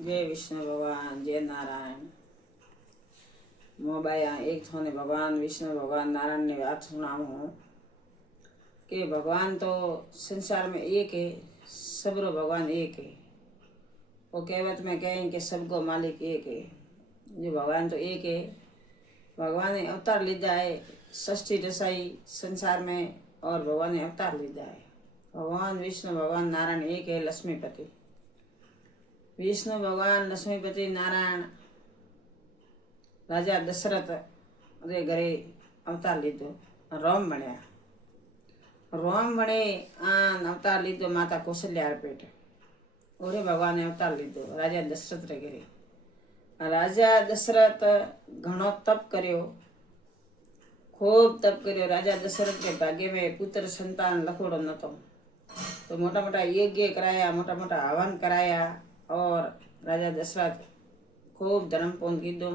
जय विष्णु भगवान, जय नारायण। मोबाया एक थोने भगवान विष्णु भगवान नारायण ने बात सुनाऊं हूँ कि भगवान तो संसार में एक है, सबरो भगवान एक है। वो कहवत में कहें कि सबको मालिक एक है। जो भगवान तो एक है, भगवान ने अवतार लीधा है षष्ठी दशाई संसार में, और भगवान ने अवतार लीधा है। भगवान विष्णु भगवान नारायण एक है, लक्ष्मीपति। विष्णु भगवान लक्ष्मीपति नारायण राजा दशरथ रे घरे अवतार लीधो, राम बण्या। राम बणे आन अवतार लीधो माता कौशल्या पेट, ओरे भगवान ने अवतार लीधो राजा दशरथ रे घरे। राजा दशरथ घणो तप कर्यो, खूब तप कर्यो। राजा दशरथ के भाग्य में पुत्र संतान लखोड़ो नतो, तो मोटा मोटा यज्ञ कराया, मोटा मोटा हवन कराया, और राजा दशरथ खूब धर्म पूर्ण कीधो।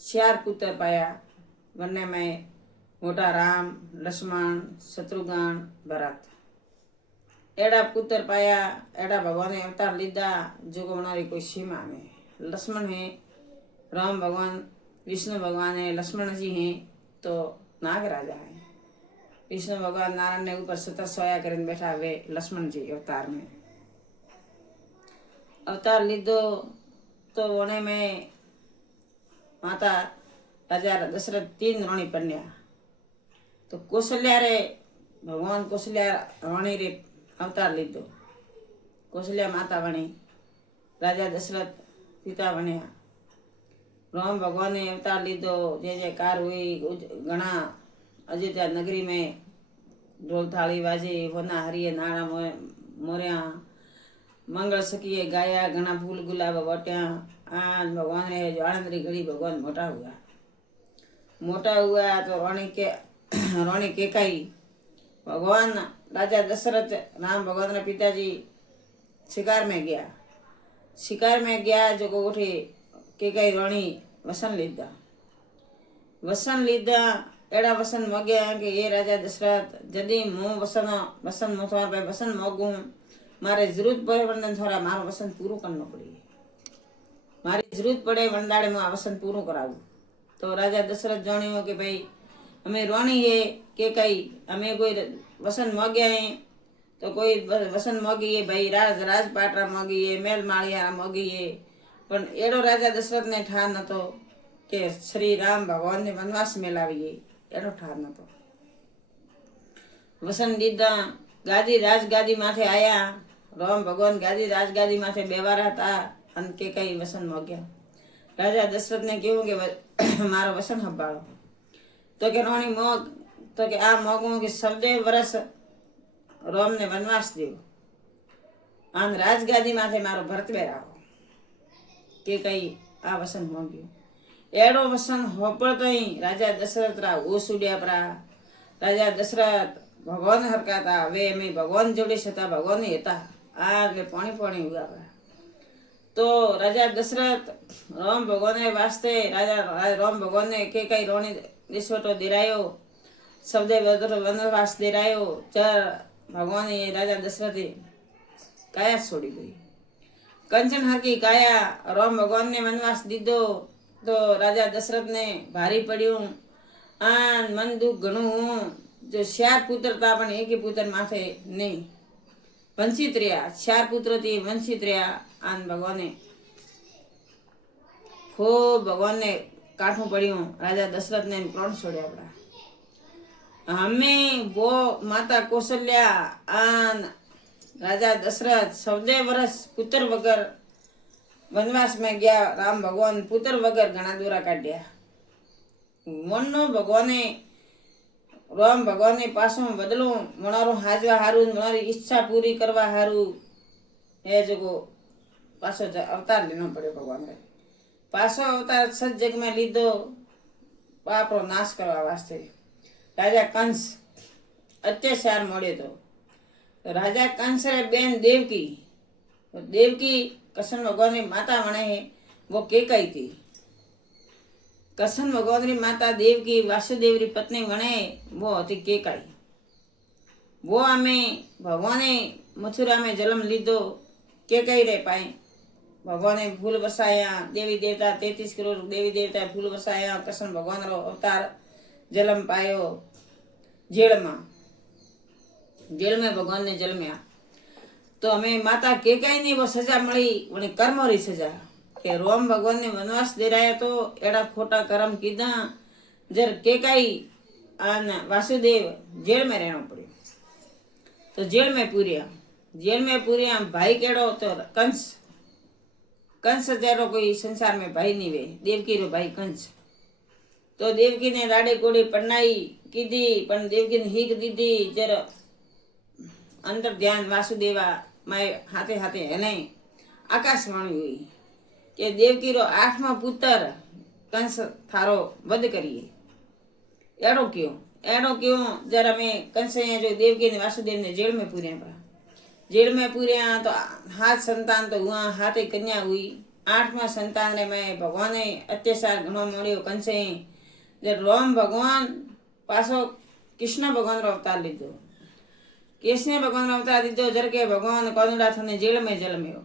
4 पुत्र पाया, बनने में मोटा राम, लक्ष्मण, शत्रुघ्न, भरत। एड़ा पुत्र पाया, एड़ा भगवान ने अवतार लीधा जो हमारी कोई सीमा में। लक्ष्मण है, राम भगवान विष्णु भगवान है, लक्ष्मण जी हैं तो नाग राजा है। विष्णु भगवान नारायण ने ऊपर सतर सोया कर बैठा हुए लक्ष्मण जी अवतार में अवतार लीधो। तो वने में माता राजा दशरथ 3 रानी पन्या, तो कौशल्या रे भगवान कौशल्या रानी रे अवतार लीधो। कौशल्या माता बनी, राजा दशरथ पिता बन्या। राम भगवान ने अवतार लीधो, जय जयकार हुई। घना अयोध्या नगरी में ढोल थाली बाजे, वना हरिये नाड़ा मोरिया, मंगल सखिए गाया, घना फूल गुलाब बट्या। आज भगवान ने जो आनंद री घड़ी भगवान मोटा हुआ तो रानी केकाई भगवान राजा दशरथ राम भगवान ने पिताजी शिकार में गया जो को उठे केकाई रानी वसन लीधा। एड़ा वसन मग्या कि ये राजा दशरथ जदी मु वसन मोथवा पे वसन मगू, मारे जरूरत पड़े वंदन थोड़ा मारो वसन पूरो करना पड़ी, मारी जरूरत पड़े वंदाड़े में वसन पूरो करावू। तो राजा दशरथ जानियो कि भाई हमें रोनी है के कई हमें कोई वसन मग्या है, तो कोई वसन मगी है भाई, राजपाटरा मगी है, मेल माळिया मगी है। पण एड़ो राजा दशरथ ने ठार नतो कि श्री राम भगवान ने वनवास मेलावीए, एड़ो ठार नतो। वसन लीधा, राजगादी माथे आया। राम भगवान राजगादी माथे बेवारा था, अन के कई वसन मग्या। राजा दशरथ ने कहूं कि मारो वसन हब्बाड़ो, तो के रानी मोग, तो के आ मोगू कि 14 वर्ष राम ने वनवास दियो, अन राजगादी माथे मारो भरत बेरावो, के कई आ वसन मोग्यो। एड़ो वसन होपड़तो ही राजा दशरथ रा होश उड्या परा। राजा दशरथ भगवान हरका था, वे में भगवान जोड़े छता भगवान ही था, आज वे पानी हुआ परा। तो राजा दशरथ राम भगवान ने वास्ते राम भगवान ने के कई रोणी रिश्वतो दिरायो, शब्दे वनवास दिरायो। चर भगवान ये राजा दशरथ काया छोड़ी गई, कंचन हर की काया। राम भगवान ने वनवास दीधो तो राजा दशरथ ने भारी पड़ियों, आन मन दुख घणुं। जो 4 पुत्र था पण एक ही पुत्र माथे नहीं, वंचित रहा। 4 पुत्र थी वंचित रहा। आन भगवान खूब भगवान ने काठू पड़ियों, राजा दशरथ ने प्राण छोड़या पड़ा। हमें वो माता कौशल्या आन राजा दशरथ 14 वर्ष पुत्र वगर वनवास में गया। राम भगवान पुत्र वगर घना दूरा काढ़्या। मनो भगवाने राम भगवान ने पासो बदलो मनारो हाजवा हारू, मनारी इच्छा पूरी करवा हारू ए जगो पासो अवतार लेनो पड़े। भगवान रे पासो अवतार सत जग में लीधो पाप रो नाश करवा वास्ते। राजा कंस अत्याचार मोड़े तो राजा कंस रे बेन देवकी कृष्ण भगवान की माता वणे है, वो केकई थी। कृष्ण भगवान की माता देवकी वासुदेव री पत्नी वणे, वो होती केकई। वो हमें भगवान मथुरा में जन्म लीधो केकई रे पाए। ભગવાને ફૂલ વરસાયા, દેવી દેવતા 33 કરોડ દેવી દેવતાએ ફૂલ વરસાયા. કૃષ્ણ ભગવાનનો અવતાર જન્મ પાયો જેલમાં ભગવાનને જન્મ્યા. તો અમે માતા કેકાઈને वो સજા મળી, મને કર્મોરી સજા કે રોમ ભગવાનને વનવાસ દેરાયા તો એડા ખોટા કર્મ કીધા. જર કેકાઈ અને વાસુદેવ જેલ में રહેણો પડ્યો. તો જેલ में पूर्या भाई केड़ो तो कंस जरो कोई संसार में भाई नहीं वे, देवकी रो भाई कंस. तो देवकी ने राडे कोड़ी पढ़नाई कीधी, पण देवकी ने हीक दीधी. जर अंतर ध्यान वासुदेवा मैं हाथे हाथे है आकाशवाणी हुई कि देवकी रो 8वां पुत्र कंस थारो वध करिए. एड़ो क्यों जरा मैं कंस जो देवकी ने वासुदेव ने जेल में पूर्या तो 7 संतान तो हुआ, 7 कन्या हुई. 8वां संतान ने मैं भगवान अत्याचार घणो मोड़ियो कंसे. जब राम भगवान पासो कृष्ण भगवान रो अवतार लीधो. कृष्ण भगवान रो अवतार लीधो जर के भगवान कोनुड़ा थने जेल में जन्म्यो.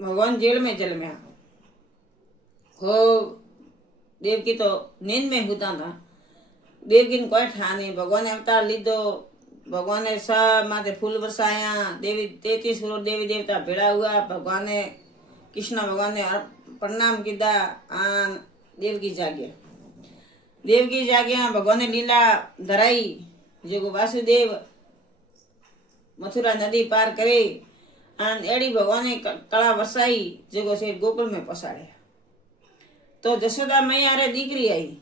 भगवान जेल में जन्म्या. हो देवकी तो नींद में होता था. देवकी ने कोई ठा नहीं. भगवान अवतार लीधो. भगवान ने सब माथे फूल बरसाया. देवी 33 करोड़ देवी देवता भेड़ा हुआ. भगवान ने कृष्ण भगवान ने प्रणाम कीधा. आन देवकी जाग्या. भगवान ने लीला धराई. जो वासुदेव मथुरा नदी पार करे आन एड़ी भगवान ने कला वरसाई जो से गोकुल में पसाड़े. तो जसोदा मैया रे दीकरी आई.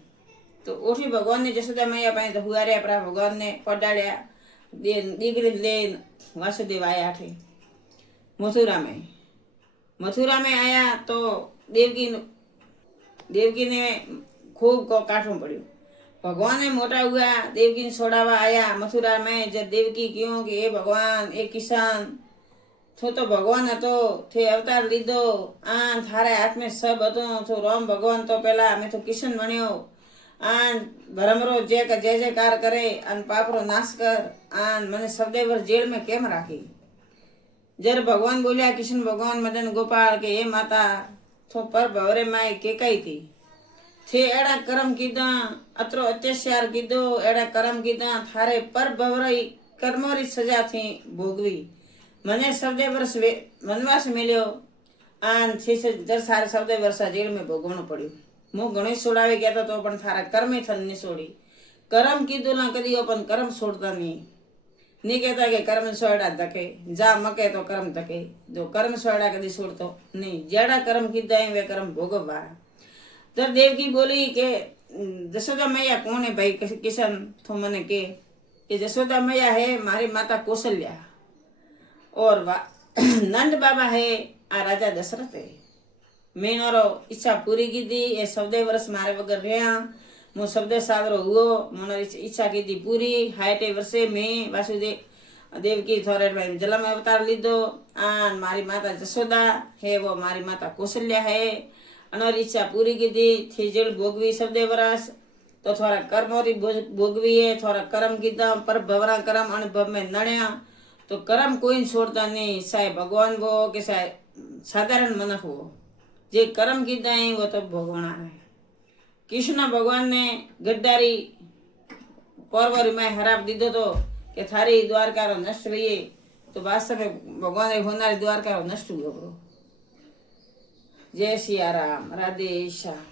तो ओठी भगवान ने जसोदा मैया पाए तो हुआ रे अपना भगवान ने पडाड़्या. दीकरी ले वासुदेव आया थे मथुरा में आया. तो देवकी ने खूब को काठों पड़ियो. भगवान ने मोटा हुआ. देवकी ने छोड़ावा आया मथुरा में. जब देवकी क्यों कि ए भगवान ए किसान तो भगवान हतो थे अवतार लीधो. आन थारे हाथ में सब हतो. तो राम भगवान तो पहला मैं तो किशन बन्यो. आन भरमरो जय जयकार करे अन पापरो नाश कर. आन मने सदैव जेल में केम राखी. जर भगवान बोलिया कृष्ण भगवान मदन गोपाल के ए माता तो पर भवरे माए के कई थी थे एड़ा कर्म कीधा. अतरो अत्याचार कीधो. एड़ा कर्म कीधा थारे पर भवरी कर्मोरी सजा थी भोगवी. मने सौदे वर्ष वनवास मिल्यो. आन 6 सौदे वर्षा जेल में भोगवणो पड्यो. मु गणेश छोड़ावी गया तो पण थारा कर्मे थन नहीं छोड़ी. कर्म कीधो ना कदी अपन कर्म छोड़ता नहीं कहता कि कर्म छोड़ा धके जा मके तो कर्म धके. जो कर्म छोड़ा कदी छोड़तो नहीं. जेड़ा कर्म कीधा वे कर्म भोगवा. तो देवकी बोली के जसोदा मैया कौन है भाई किशन. तो मने के जसोदा मैया है मारी माता कौशल्या और नंद बाबा है आ राजा दशरथ है. मैंने इच्छा पूरी की थी. ये 14 वर्ष मारे वगर रहा. मु 14 साल हुओ. मैंने इच्छा की थी पूरी. 60 वर्षे में वासुदेव देवकी थोड़े जलम अवतार लीधो. आन मारी माता जसोदा है वो मारी माता कौशल्या है. अनोर इच्छा पूरी की थी. जेल भोगवी 14 वर्ष. तो थोड़ा कर्मोरी भोगवी है. थोड़ा कर्म कीधा पर भवरा कर्म अनुभव में नड़्या. तो कर्म कोई छोड़ता नहीं. चाहे भगवान वो कि चाहे साधारण मनक हो. जे कर्म कीधा है वो तो भोगवना है. कृष्ण भगवान ने गद्दारी कौरवरी में हराप दीधो तो कि थारी द्वारका रो नष्ट रहिए. तो वास्तव में भगवान होनारी द्वारका रो नष्ट हुआ. जय सिया राम. राधे श्याम.